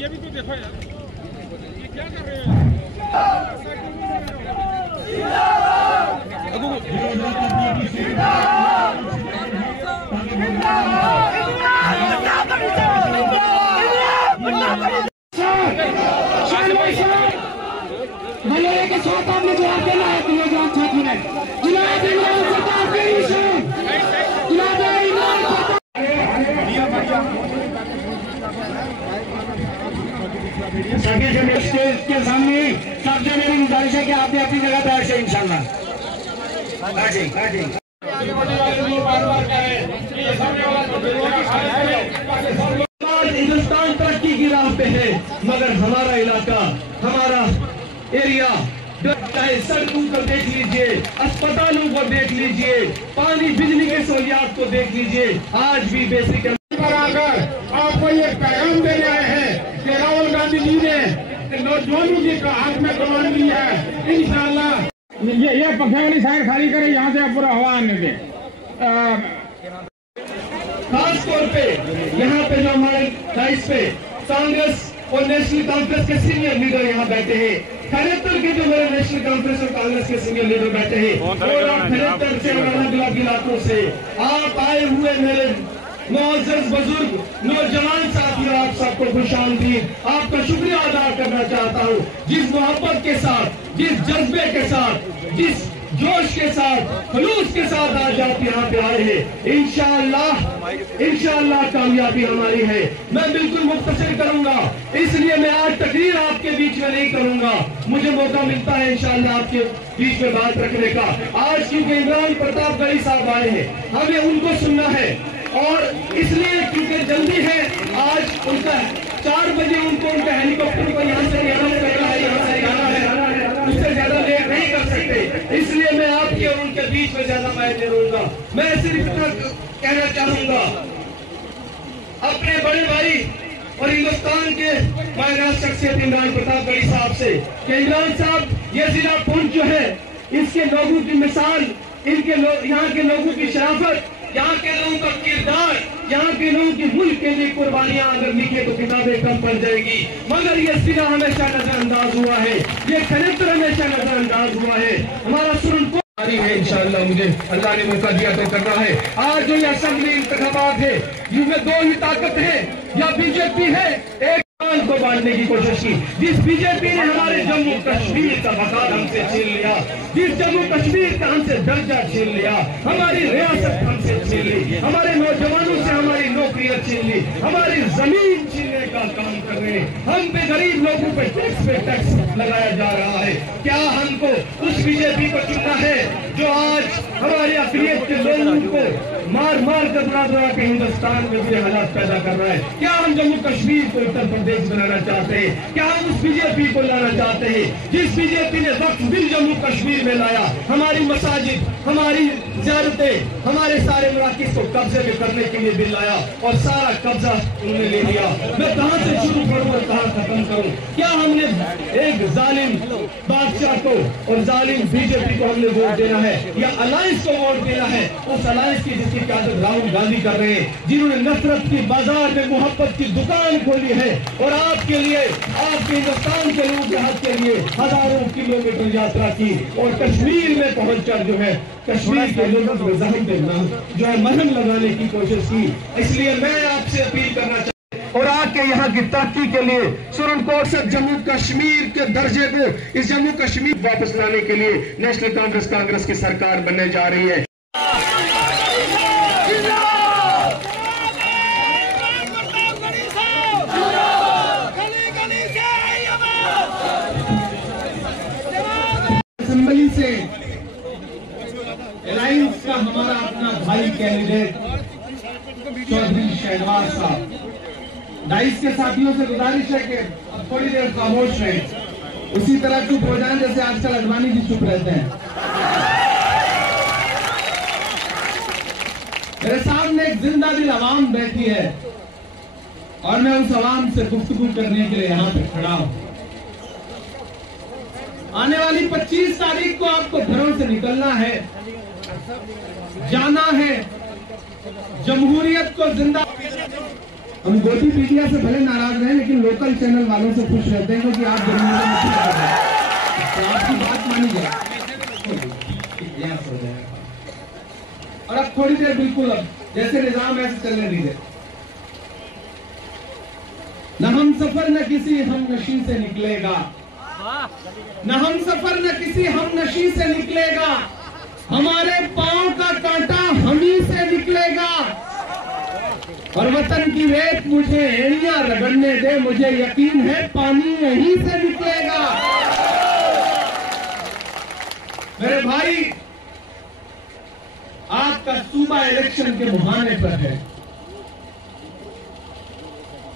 ये भी तो देखो यार, ये क्या कर रहे हैं? मलेरिया के साथ आपने जवाब देना है कि ये जवाब 6 मिनट जिलाद इमरान सरकार के निशान जिलाद इमरान स्टेज के सामने सबसे मेरी गुजारिश है कि आपने अपनी जगह बैठ से इंशाल्लाह हिंदुस्तान तरक्की की राह पे है, मगर हमारा इलाका, हमारा एरिया, चाहे सड़कों को देख लीजिए, अस्पतालों को देख लीजिए, पानी बिजली के सहूलियात को देख लीजिए, आज भी बेसिक पर आकर आपको ये पैगाम दे रहे हैं कि राहुल गांधी जी ने नौजवानों जी का हाथ में कमान दी है। इंशाल्लाह ये पंखे वाली साइड खाली करें, यहाँ से पूरा हवा आने दे। खास तौर पे यहाँ पे जो हमारे राइस पे कांग्रेस और नेशनल कॉन्फ्रेंस के सीनियर लीडर यहाँ बैठे हैं, खड़ेतर के जो मेरे नेशनल कॉन्फ्रेंस और कांग्रेस के सीनियर लीडर बैठे हैं, और खड़ेतर से अलग अलग इलाकों से आप आए हुए मेरे मुअज़्ज़ज़ बुजुर्ग नौजवान साथियों, आप सबको खुशामदीद, आपका शुक्रिया अदा करना चाहता हूँ। जिस मोहब्बत के साथ, जिस जज्बे के साथ, जिस जोश के साथ, खलूस के साथ आज आप यहाँ पे आए हैं, इंशाअल्लाह कामयाबी हमारी है। मैं बिल्कुल मुख्तसर करूंगा, इसलिए मैं आज तकरीर आपके बीच में नहीं करूंगा, मुझे मौका मिलता है इंशाअल्लाह आपके बीच में बात रखने का। आज क्योंकि इमरान प्रतापगढ़ी साहब आए हैं, हमें उनको सुनना है, और इसलिए क्योंकि जल्दी है, आज उनका 4 बजे उनको उनका हेलीकॉप्टर को यहाँ से करना है, यहाँ से जाना है, उससे ज्यादा लेट नहीं कर सकते, इसलिए मैं आपके और उनके बीच में ज्यादा मायने रहूंगा। मैं सिर्फ इतना कहना चाहूंगा अपने बड़े भाई और हिंदुस्तान के मायना शख्सियत इमरान प्रतापगढ़ी साहब से कि इमरान साहब, ये जिला पुंछ जो है, इसके लोगों की मिसाल, इनके यहाँ के लोगों की शराफत, यहाँ के लोगों का किरदार, यहाँ के लोगों की मुल्क के लिए कुर्बानियां अगर लिखे तो किताबें कम पड़ जाएगी, मगर ये सिरा हमेशा नजरअंदाज हुआ है, ये खनित्र हमेशा नजरअंदाज हुआ है। हमारा सुरन है इंशाअल्लाह, मुझे अल्लाह ने मौका दिया तो करना है। आज जो ये असेंबली इंतखाबात है, जिसमें 2 ही ताकत है, या बीजेपी है, एक को बांटने की कोशिश की। जिस बीजेपी ने हमारे जम्मू कश्मीर का मकान हमसे छीन लिया, जिस जम्मू कश्मीर का हमसे दर्जा छीन लिया, हमारी रियासत हमसे छीन ली, हमारे नौजवानों से हमारी नौकरियां छीन ली, हमारी जमीन छीनने का काम कर रहे हैं, हम पे गरीब लोगों पे टैक्स लगाया जा रहा है। क्या हमको उस बीजेपी को चुनना है जो आज हमारे अक़लियत के लोगों को मार कर बुरा के हिंदुस्तान में भी हालात पैदा कर रहा है? क्या हम जम्मू कश्मीर को उत्तर प्रदेश बनाना चाहते हैं? क्या हम उस बीजेपी को लाना चाहते हैं जिस बीजेपी ने वक्फ बिल जम्मू कश्मीर में लाया, हमारी मसाजिद, हमारी ज़ियारतें, हमारे सारे मराकिज़ को कब्जे में करने के लिए बिल लाया, और सारा कब्जा उन्होंने ले लिया। मैं कहां से शुरू करूं और कहां खत्म करूं? क्या हमने एक जालिम बादशाह को और जालिम बीजेपी को हमने वोट देना है, या अलायंस को वोट देना है? उस अलायंस की जिसकी क्यादत राहुल गांधी कर रहे हैं, जिन्होंने नफरत की बाजार में मोहब्बत की दुकान खोली है, और आपके लिए, आपके हिंदुस्तान के लोगों के हक के लिए हजारों किलोमीटर यात्रा की, और कश्मीर में पहुंचकर जो है कश्मीर के लोगों को जहन देना जो है मरहम लगाने की कोशिश की। इसलिए मैं आपसे अपील करना चाहता हूं, और आके यहाँ की तरक्की के लिए सुरन कोट से जम्मू कश्मीर के दर्जे को, इस जम्मू कश्मीर वापस लाने के लिए नेशनल कांग्रेस की सरकार बनने जा रही है। असेंबली से अलायंस का हमारा अपना भाई कैंडिडेट चौधरी शहनवाज साहब, डाइस के साथियों से गुजारिश है कि थोड़ी देर खामोश रहे, उसी तरह चुप हो जाएं जैसे आजकल अडवाणी जी चुप रहते हैं। मेरे सामने एक जिंदा दिल आवाम बैठी है, और मैं उस आवाम से गुफ्तगू करने के लिए यहाँ पे खड़ा हूँ। आने वाली 25 तारीख को आपको घरों से निकलना है, जाना है, जमहूरियत को जिंदा। हम गोदी मीडिया से भले नाराज रहे लेकिन लोकल चैनल वालों से खुश रहते हैं क्योंकि आप जमहूरियत तो आपकी बात मानी जाए और अब थोड़ी देर बिल्कुल अब जैसे निजाम ऐसे चलने दीजिए। न हम सफर न किसी हम नशी से निकलेगा, न हम सफर न किसी हम नशी से निकलेगा, हमारे पांव का कांटा हम ही से निकलेगा। और वतन की रेत मुझे एड़ियां रगड़ने दे, मुझे यकीन है पानी यहीं से निकलेगा। मेरे भाई, आपका सूबा इलेक्शन के मुहाने पर है।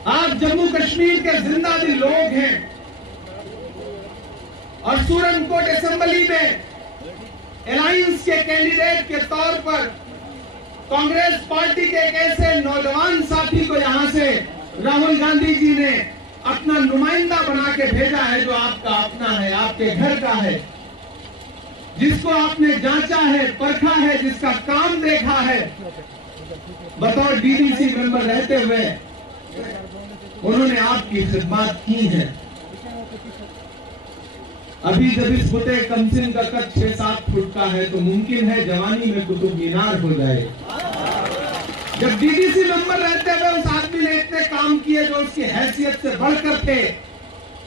आप जम्मू कश्मीर के जिंदा दिल लोग हैं और सूरनकोट असेंबली में अलायंस के कैंडिडेट के तौर पर कांग्रेस पार्टी के एक ऐसे नौजवान साथी को यहां से राहुल गांधी जी ने अपना नुमाइंदा बना के भेजा है, जो आपका अपना है, आपके घर का है, जिसको आपने जांचा है, परखा है, जिसका काम देखा है। बतौर डीडीसी मेंबर रहते हुए उन्होंने आपकी खिदमत की है। अभी जब इस बुते कमसिन का कद 6-7 फुट का है तो मुमकिन है जवानी में कुतुब मीनार हो जाए। जब डीडीसी मेंबर रहते हुए उस आदमी ने इतने काम किए जो उसकी हैसियत से बढ़कर थे,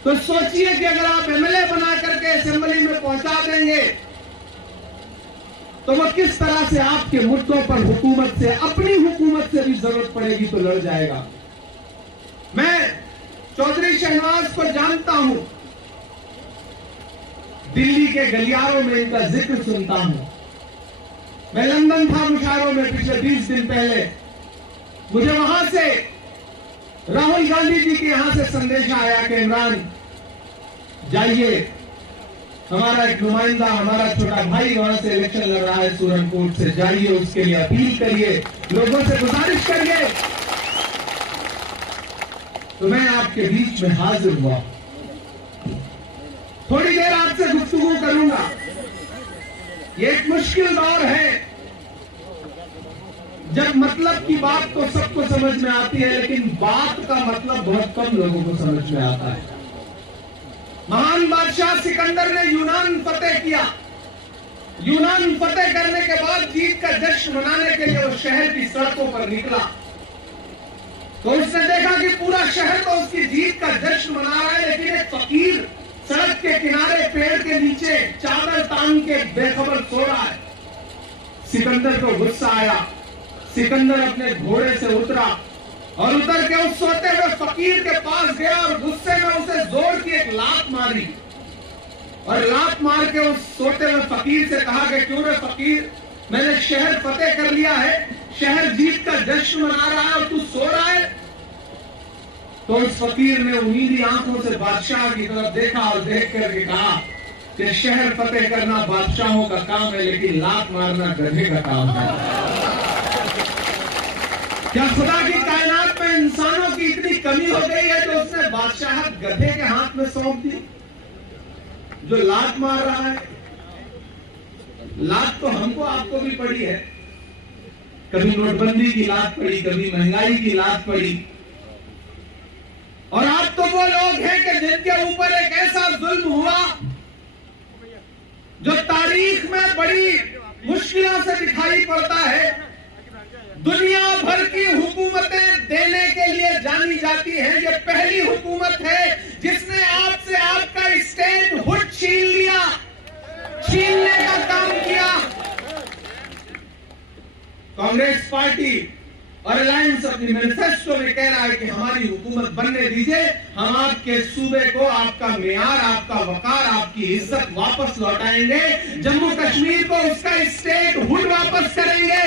तो सोचिए कि अगर आप एमएलए बना करके असेंबली में पहुंचा देंगे तो वो किस तरह से आपके मुद्दों पर हुकूमत से, अपनी हुकूमत से भी जरूरत पड़ेगी तो लड़ जाएगा। मैं चौधरी शहनवाज को जानता हूं, दिल्ली के गलियारों में इनका जिक्र सुनता हूं। मैं लंदन था मुशायरों में पिछले 20 दिन पहले, मुझे वहां से राहुल गांधी जी के यहां से संदेश आया कि इमरान जाइए, हमारा एक नुमाइंदा, हमारा छोटा भाई वहां से इलेक्शन लड़ रहा है सूरनकोट से, जाइए उसके लिए अपील करिए, लोगों से गुजारिश करिए। तो मैं आपके बीच में हाजिर हुआ, थोड़ी देर आपसे गुफ्तगू करूंगा। ये एक मुश्किल दौर है जब मतलब की बात तो सबको समझ में आती है लेकिन बात का मतलब बहुत कम लोगों को समझ में आता है। महान बादशाह सिकंदर ने यूनान फतेह किया। यूनान फतेह करने के बाद जीत का जश्न मनाने के लिए वो शहर की सड़कों पर निकला, तो उसने देखा कि पूरा शहर तो उसकी जीत का जश्न मना रहा है, लेकिन एक फकीर सड़क के किनारे पेड़ के नीचे चादर तान के बेखबर सो रहा है। सिकंदर को गुस्सा आया। सिकंदर अपने घोड़े से उतरा और उतर के उस सोते हुए फकीर के पास गया और गुस्से में उसे जोर की एक लात मारी और लात मार के उस सोते हुए फकीर से कहा कि क्यों रे फकीर, मैंने शहर फतेह कर लिया है, शहर जीत का जश्न मना रहा है और तू सो रहा है। तो उस फकीर ने उम्मीदी आंखों से बादशाह की तरफ देखा और देख करके कहा कि शहर फतेह करना बादशाहों का काम है लेकिन लात मारना गधे का काम है। क्या खुदा की कायनात में इंसानों की इतनी कमी हो गई है जो उसने बादशाहत गधे के हाथ में सौंप दी, जो लात मार रहा है? लात तो हमको आपको भी पड़ी है, कभी नोटबंदी की लात पड़ी, कभी महंगाई की लात पड़ी, और आप तो वो लोग हैं कि जिनके ऊपर एक ऐसा जुल्म हुआ जो तारीख में बड़ी मुश्किलों से दिखाई पड़ता है। दुनिया भर की हुकूमतें देने के लिए जानी जाती हैं, ये पहली हुकूमत है जिसने आपसे आपका स्टेट हुड छीन लिया, छीनने का काम किया। कांग्रेस पार्टी और अलायंस अपनी मैनिफेस्टो में कह रहा है कि हमारी हुकूमत बनने दीजिए, हम आपके सूबे को, आपका मेयार, आपका वकार, आपकी इज्जत वापस लौटाएंगे, जम्मू कश्मीर को उसका स्टेट हुड वापस करेंगे।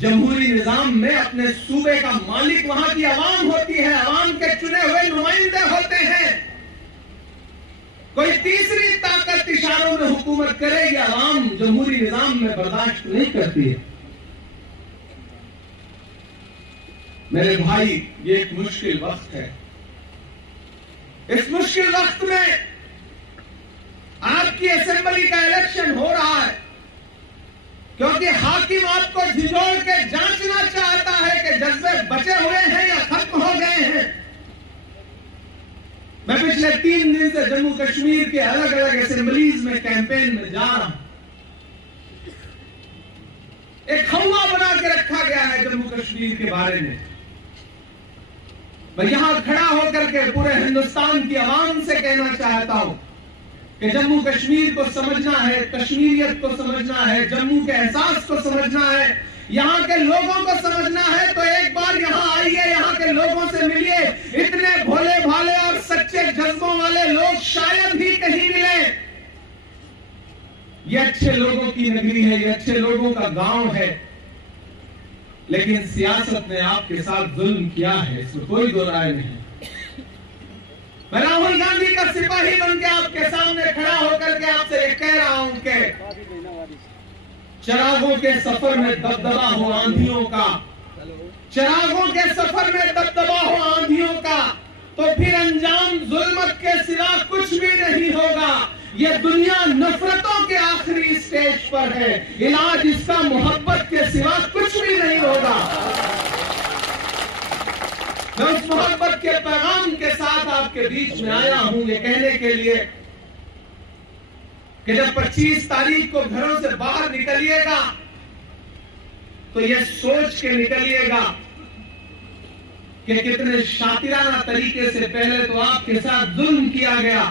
जमहूरी निजाम में अपने सूबे का मालिक वहां की आवाम होती है, आवाम के चुने हुए नुमाइंदे होते हैं। कोई तीसरी ताकत इशारों में हुकूमत करेगी, आवाम जमहूरी निजाम में बर्दाश्त नहीं करती है। मेरे भाई, ये एक मुश्किल वक्त है। इस मुश्किल वक्त में आपकी असेंबली का इलेक्शन हो रहा है। क्योंकि हाकिम आपको झिझोड़ के जांचना चाहता है कि जज्बे बचे हुए हैं या खत्म हो गए हैं। मैं पिछले 3 दिन से जम्मू कश्मीर के अलग अलग असेंबलीज में कैंपेन में जा रहा हूं। एक हवा बना के रखा गया है जम्मू कश्मीर के बारे में। मैं यहां खड़ा होकर के पूरे हिंदुस्तान की आवाम से कहना चाहता हूं कि जम्मू कश्मीर को समझना है, कश्मीरियत को समझना है, जम्मू के एहसास को समझना है, यहाँ के लोगों को समझना है तो एक बार यहाँ आइए, यहाँ के लोगों से मिलिए। इतने भोले भाले और सच्चे जज्बों वाले लोग शायद ही कहीं मिले। ये अच्छे लोगों की नगरी है, ये अच्छे लोगों का गांव है, लेकिन सियासत ने आपके साथ जुल्म किया है, इसमें कोई दो राय नहीं। मैं राहुल गांधी का सिपाही बन के आपके सामने खड़ा होकर के आपसे कह रहा हूं कि चिरागों के सफर में दबदबा हो आंधियों का, चिरागों के सफर में दबदबा हो आंधियों का, तो फिर अंजाम जुल्मत के सिवा कुछ भी नहीं होगा। ये दुनिया नफरतों के आखिरी स्टेज पर है, इलाज इसका मोहब्बत के सिवा कुछ भी नहीं होगा। मैं उस मोहब्बत के पैगाम के साथ आपके बीच में आया हूं ये कहने के लिए कि जब 25 तारीख को घरों से बाहर निकलिएगा तो ये सोच के निकलिएगा कि कितने शातिराना तरीके से पहले तो आपके साथ जुल्म किया गया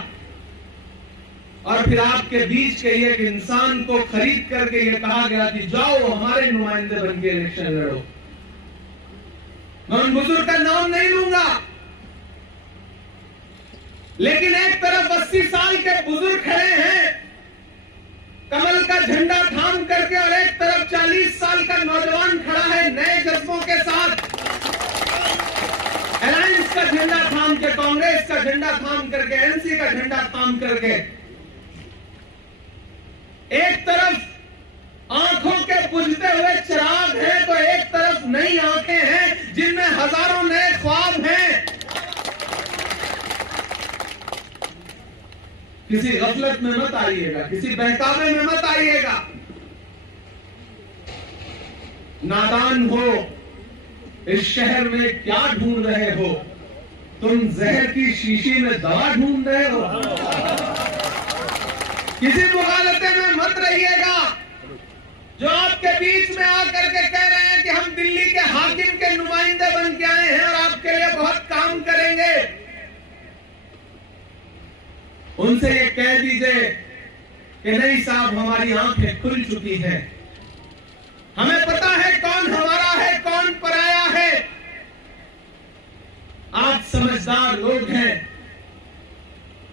और फिर आपके बीच के एक इंसान को खरीद करके ये कहा गया कि जाओ हमारे नुमाइंदे बन के इलेक्शन लड़ो। मैं उन बुजुर्ग का नाम नहीं लूंगा, लेकिन एक तरफ 80 साल के बुजुर्ग खड़े हैं कमल का झंडा थाम करके और एक तरफ 40 साल का नौजवान खड़ा है नए जज्बों के साथ, अलायंस का झंडा थाम के, कांग्रेस का झंडा थाम करके, एनसी का झंडा थाम करके। एक तरफ आंखों के बुझते हुए चिराग हैं तो एक तरफ नई आंखें हैं जिनमें हजारों नए ख्वाब हैं। किसी गफलत में मत आइएगा, किसी बहकावे में मत आइएगा। नादान हो, इस शहर में क्या ढूंढ रहे हो? तुम जहर की शीशी में दवा ढूंढ रहे हो। किसी मुगालते में मत रहिएगा। जो आपके बीच में आकर के कह रहे हैं कि हम दिल्ली के हाकिम के नुमाइंदे बन के आए हैं और आपके लिए बहुत काम करेंगे, उनसे ये कह दीजिए कि नहीं साहब, हमारी आंखें खुल चुकी हैं, हमें पता है कौन हमारा है कौन पराया है। आप समझदार लोग हैं,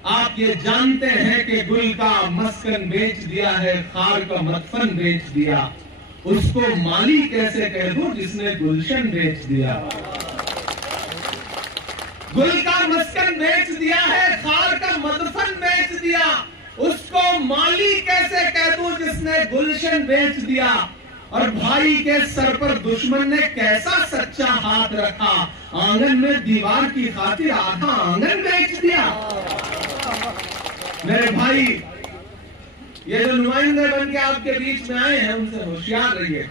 आप ये जानते हैं कि गुल का मस्कन बेच दिया है, खार का मदफन बेच दिया, उसको माली कैसे कह दूं जिसने गुलशन बेच दिया। गुल का मस्कन बेच दिया है, खार का मदफन बेच दिया, उसको माली कैसे कह दूं जिसने गुलशन बेच दिया। और भाई के सर पर दुश्मन ने कैसा सच्चा हाथ रखा, आंगन में दीवार की खातिर आधा आंगन बेच दिया। मेरे भाई, ये जो नुमाइंदे बन के आपके बीच में आए हैं उनसे होशियार रहिए।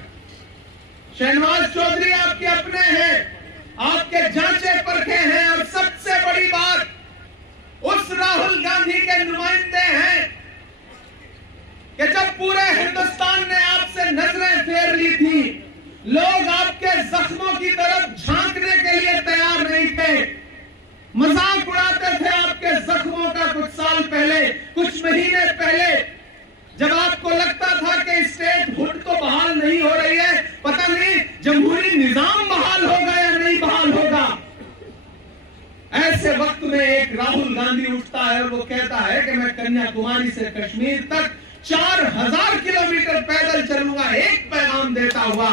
शहनवाज चौधरी आपके अपने हैं, आपके जांचे परखे हैं, और सबसे बड़ी बात उस राहुल गांधी के नुमाइंदे हैं कि जब पूरे हिंदुस्तान ने आपसे नजरें फेर ली थी, लोग आपके जख्मों की तरफ झांकने के लिए तैयार नहीं थे, मजाक उड़ाते थे आपके जख्मों का। कुछ साल पहले, कुछ महीने पहले, जब आपको लगता था कि स्टेट हुड तो बहाल नहीं हो रही है, पता नहीं जमहूरी निजाम बहाल होगा या नहीं बहाल होगा, ऐसे वक्त में एक राहुल गांधी उठता है और वो कहता है कि मैं कन्याकुमारी से कश्मीर तक 4000 किलोमीटर पैदल चलूंगा, एक पैगाम देता हुआ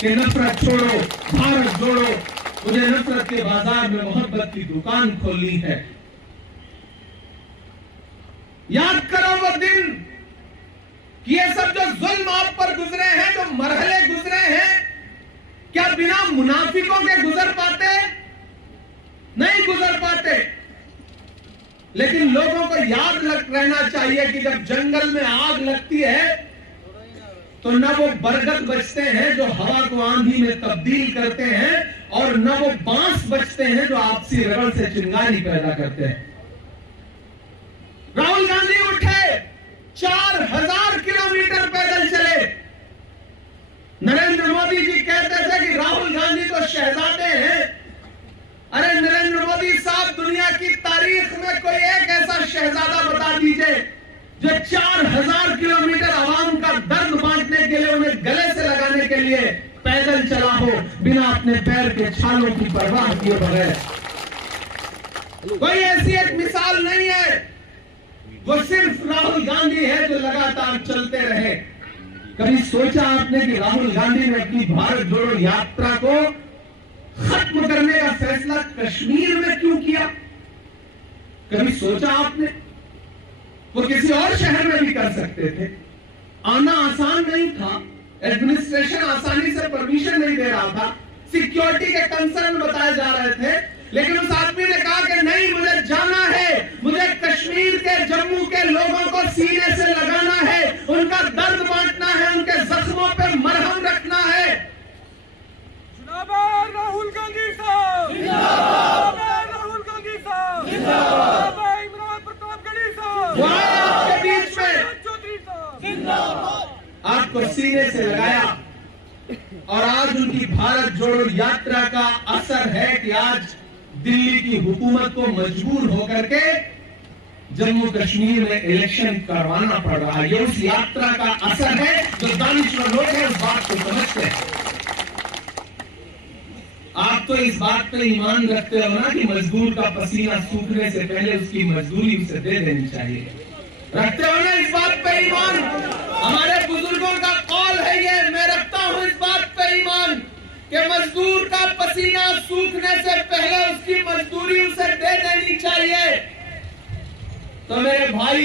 कि नफरत छोड़ो, भारत जोड़ो, मुझे नफरत के बाजार में मोहब्बत की दुकान खोलनी है। याद करो वो दिन कि ये सब जो जुल्म आप पर गुजरे हैं, जो मरहले गुजरे हैं, क्या बिना मुनाफिकों के गुजर पाते? नहीं गुजर पाते। लेकिन लोगों को याद रहना चाहिए कि जब जंगल में आग लगती है तो न वो बरगद बचते हैं जो हवा को आंधी में तब्दील करते हैं, और न वो बांस बचते हैं जो आपसी रगड़ से चिंगारी पैदा करते हैं। राहुल गांधी उठे, 4000 किलोमीटर पैदल चले। नरेंद्र मोदी जी कहते थे कि राहुल गांधी तो शहजादे हैं। अरे नरेंद्र मोदी साहब, दुनिया की तारीख में कोई एक ऐसा शहजादा बता दीजिए जो 4000 किलोमीटर आवाम का दर्द बांटने के लिए, उन्हें गले से लगाने के लिए पैदल चला हो, बिना अपने पैर के छालों की परवाह किए बगैर। कोई ऐसी एक मिसाल नहीं है, वो सिर्फ राहुल गांधी है जो लगातार चलते रहे। कभी सोचा आपने कि राहुल गांधी ने अपनी भारत जोड़ो यात्रा को खत्म करने का फैसला कश्मीर में क्यों किया? कभी सोचा आपने? वो किसी और शहर में भी कर सकते थे। आना आसान नहीं था, एडमिनिस्ट्रेशन आसानी से परमिशन नहीं दे रहा था, सिक्योरिटी के कंसर्न बताए जा रहे थे, लेकिन उस आदमी ने कहा कि नहीं, मुझे जाना है, मुझे कश्मीर के, जम्मू के लोगों को सीने से लगाना है, उनका दर्द बांटना है, उनके जख्मों पे मरहम रखना है। जिंदाबाद राहुल गांधी साहब, जिंदाबाद राहुल गांधी साहब, जिंदाबाद इमरान प्रतापगढ़ी साहब, आपके बीच में चौधरी साहब, जिंदाबाद। आपको सीने से लगाया, और आज उनकी भारत जोड़ो यात्रा का असर है कि आज दिल्ली की हुकूमत को मजबूर होकर के जम्मू कश्मीर में इलेक्शन करवाना पड़ रहा है। ये उस यात्रा का असर है। जो दानिशवर लोग हैं उस बात को समझते हैं। आप तो इस बात पे ईमान रखते हो ना कि मजदूर का पसीना सूखने से पहले उसकी मजदूरी उसे दे देनी चाहिए। रखते हो ना इस बात पे ईमान? हमारे बुजुर्गों का कौल है ये, मैं रखता हूं इस बात पे ईमान कि मजदूर का पसीना सूखने से पहले उसकी मजदूरी उसे दे देनी चाहिए। तो मेरे भाई,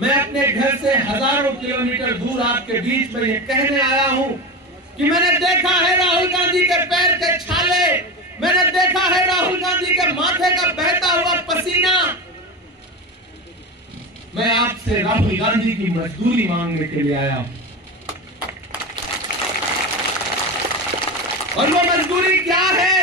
मैं अपने घर से हजारों किलोमीटर दूर आपके बीच में ये कहने आया हूं कि मैंने देखा है राहुल गांधी के पैर के छाले, मैंने देखा है राहुल गांधी के माथे का बहता हुआ पसीना। मैं आपसे राहुल गांधी की मजदूरी मांगने के लिए आया हूं, और वो मजदूरी क्या है?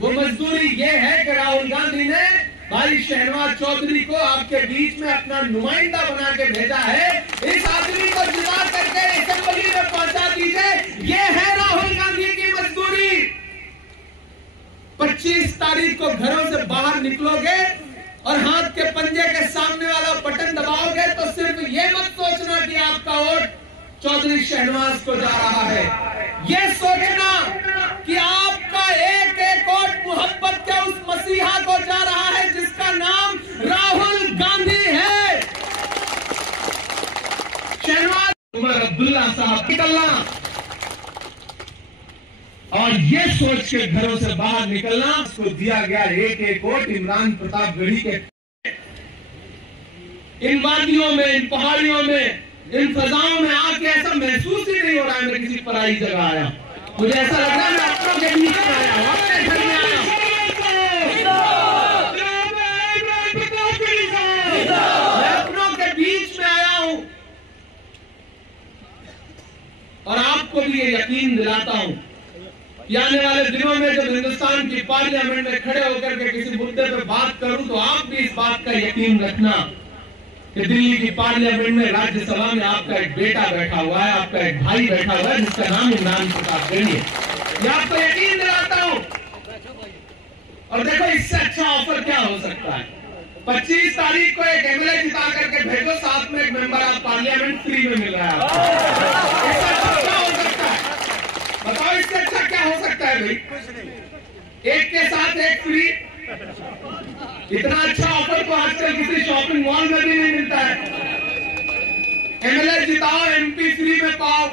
वो मजदूरी ये है कि राहुल गांधी ने भाई शहनवाज चौधरी को आपके बीच में अपना नुमाइंदा बना के भेजा है। इस आदमी को जिता करके असेंबली में पहुंचा दीजिए, ये है राहुल गांधी की मजदूरी। 25 तारीख को घरों से बाहर निकलोगे और हाथ के पंजे के सामने वाला बटन दबाओगे तो सिर्फ ये मत सोचना कि आपका वोट चौधरी शहनवाज को जा रहा है, ये सोचना कि आपका एक एक वोट मोहब्बत के उस मसीहा को जा रहा है जिसका नाम राहुल गांधी है। शहनवाज उमर अब्दुल्ला साहब निकलना और ये सोच के घरों से बाहर निकलना, उसको दिया गया एक एक वोट इमरान प्रतापगढ़ी के। इन वादियों में, इन पहाड़ियों में, इन फजाओं में आके ऐसा महसूस ही नहीं हो रहा है मैं किसी पराई जगह आया। मुझे ऐसा लग रहा है मैं अपनों के बीच में आया हूं, अपने घर में आया हूं। मैं अपनों के बीच में आया हूं और आपको भी ये यकीन दिलाता हूं कि आने वाले दिनों में जब हिंदुस्तान की पार्लियामेंट में खड़े होकर के किसी मुद्दे पर बात करूं तो आप भी इस बात का यकीन रखना कि दिल्ली की पार्लियामेंट में, राज्यसभा में आपका एक बेटा बैठा हुआ है, आपका एक भाई बैठा हुआ है जिसका नाम इमरान प्रतापगढ़ी है। ये आपको यकीन दिलाता हूं। और देखो, इससे अच्छा ऑफर क्या हो सकता है? 25 तारीख को एक एमएलए जिता करके भेजो, साथ में एक मेंबर ऑफ पार्लियामेंट फ्री में मिल रहा है आपको। इससे अच्छा क्या हो सकता है? बताओ, इससे अच्छा क्या हो सकता है भाई? एक के साथ एक फ्री। इतना अच्छा ऑफर तो आजकल किसी शॉपिंग मॉल में भी नहीं मिलता है। एमएलए जिताओ, एमपी फ्री में पाओ।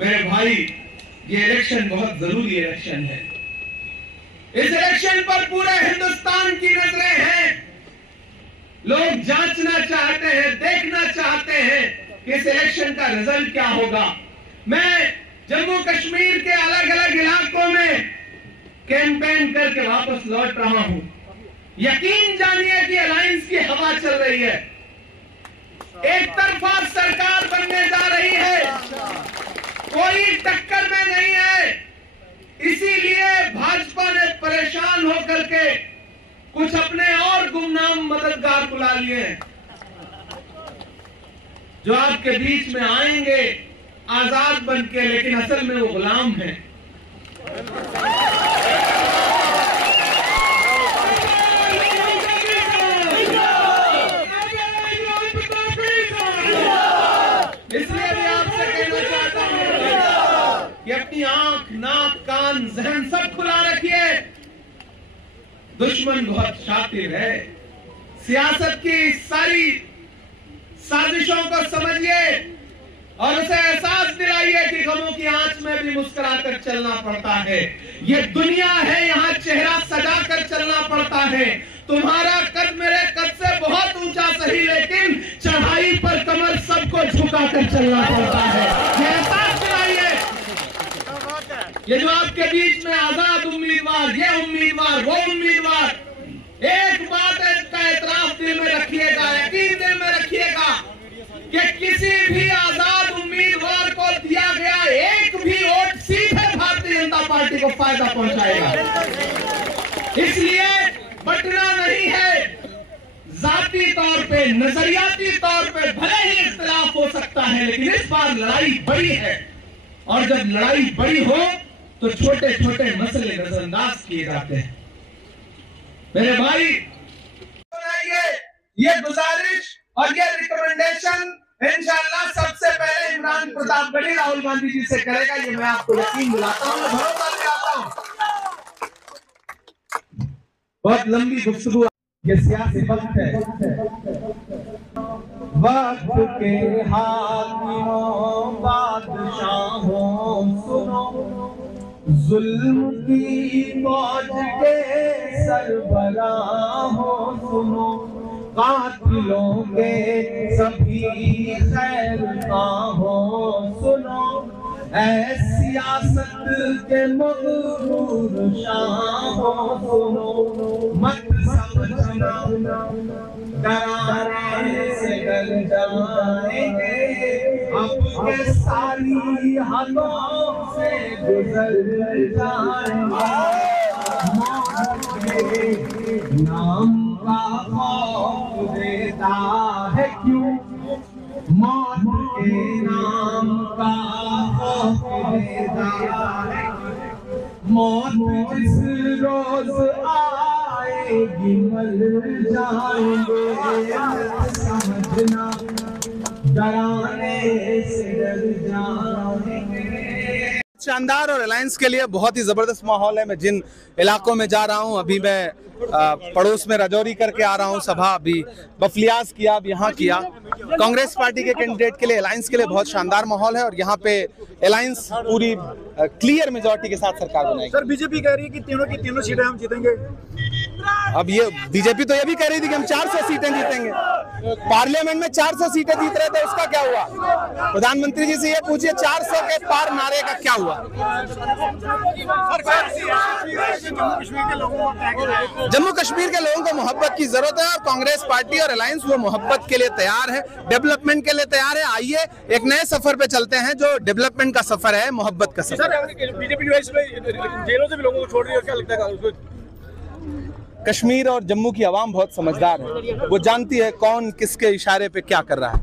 मेरे भाई, ये इलेक्शन बहुत जरूरी इलेक्शन है। इस इलेक्शन पर पूरे हिंदुस्तान की नजरें हैं। लोग जांचना चाहते हैं, देखना चाहते हैं कि इस इलेक्शन का रिजल्ट क्या होगा। मैं जम्मू कश्मीर के अलग अलग इलाकों में कैंपेन करके वापस लौट रहा हूं। यकीन जानिए कि अलायंस की हवा चल रही है। एक तरफा सरकार बनने जा रही है, कोई टक्कर में नहीं है। इसीलिए भाजपा ने परेशान होकर के कुछ अपने और गुमनाम मददगार बुला लिए हैं, जो आपके बीच में आएंगे आजाद बनके, लेकिन असल में वो गुलाम हैं। इसलिए भी आपसे कहना चाहता हूं कि अपनी आंख, नाक, कान, जहन सब खुला रखिए। दुश्मन बहुत शातिर है। सियासत की सारी साजिशों को समझिए और उसे एहसास दिलाइए कि गमों की आंच में भी मुस्कुराकर चलना पड़ता है। ये दुनिया है, यहाँ चेहरा सजाकर चलना पड़ता है। तुम्हारा कद मेरे कद से बहुत ऊंचा सही, लेकिन चढ़ाई पर कमर सबको झुकाकर चलना पड़ता है। ये एहसास दिलाइए। ये जो आपके बीच में आजाद उम्मीदवार, ये उम्मीदवार, वो उम्मीदवार, एक बात का एतराफ दिल में रखिएगा, यकीन दिल में रखिएगा कि किसी भी आजाद उम्मीदवार को दिया गया एक भी वोट सीधे भारतीय जनता पार्टी को फायदा पहुंचाएगा। इसलिए बटना नहीं है। जाती तौर पे, नजरियाती तौर पे भले ही इख्तिलाफ हो सकता है, लेकिन इस बार लड़ाई बड़ी है। और जब लड़ाई बड़ी हो तो छोटे छोटे मसले नजरअंदाज किए जाते हैं। मेरे भाई, ये गुजारिश और ये रिकमेंडेशन इंशाअल्लाह सबसे पहले इमरान प्रतापगढ़ी राहुल गांधी जी से करेगा। ये मैं आपको यकीन दिलाता हूँ, भरोसा दिलाता हूँ। बहुत लंबी गुफ्तगू, ये सियासी वक्त है। वक्त के हाकिमों बादशाहों सुनो, जुल्म की फौज के सरबराहों सुनो, कातिलों के सभी खैरखाहों सुनो, ऐ सियासत के मगरूर शाहों सुनो, मत समझना डराने से डर जाएंगे, अब के सारी हाथों से गुजर जाएंगे। नाम का खौफ देता है क्यों, मौत के नाम का खौफ देता है। मौत जिस रोज आएगी मर जाएंगे, समझना डराने से डर जाएंगे। शानदार और अलायंस के लिए बहुत ही जबरदस्त माहौल है। मैं जिन इलाकों में जा रहा हूं, अभी मैं पड़ोस में राजौरी करके आ रहा हूं सभा, अभी बफलियाज किया, अब यहाँ किया। कांग्रेस पार्टी के कैंडिडेट के लिए, अलायंस के लिए बहुत शानदार माहौल है और यहाँ पे अलायंस पूरी क्लियर मेजॉरिटी के साथ सरकार बनाएगी। सर, बीजेपी कह रही है कि तीनों सीटें हम जीतेंगे। अब ये बीजेपी तो ये भी कह रही थी कि हम 400 सीटें जीतेंगे। पार्लियामेंट में 400 सीटें जीत रहे थे, उसका क्या हुआ? प्रधानमंत्री जी से ये पूछिए 400 के पार नारे का क्या हुआ? जम्मू कश्मीर के लोगों को मोहब्बत की जरूरत है और कांग्रेस पार्टी और अलायंस वो मोहब्बत के लिए तैयार है, डेवलपमेंट के लिए तैयार है। आइए एक नए सफर पे चलते हैं, जो डेवलपमेंट का सफर है, मोहब्बत का सफर। बीजेपी जेलों से भी लोगों को छोड़ रही है, क्या लगता है? कश्मीर और जम्मू की आवाम बहुत समझदार है, वो जानती है कौन किसके इशारे पे क्या कर रहा है।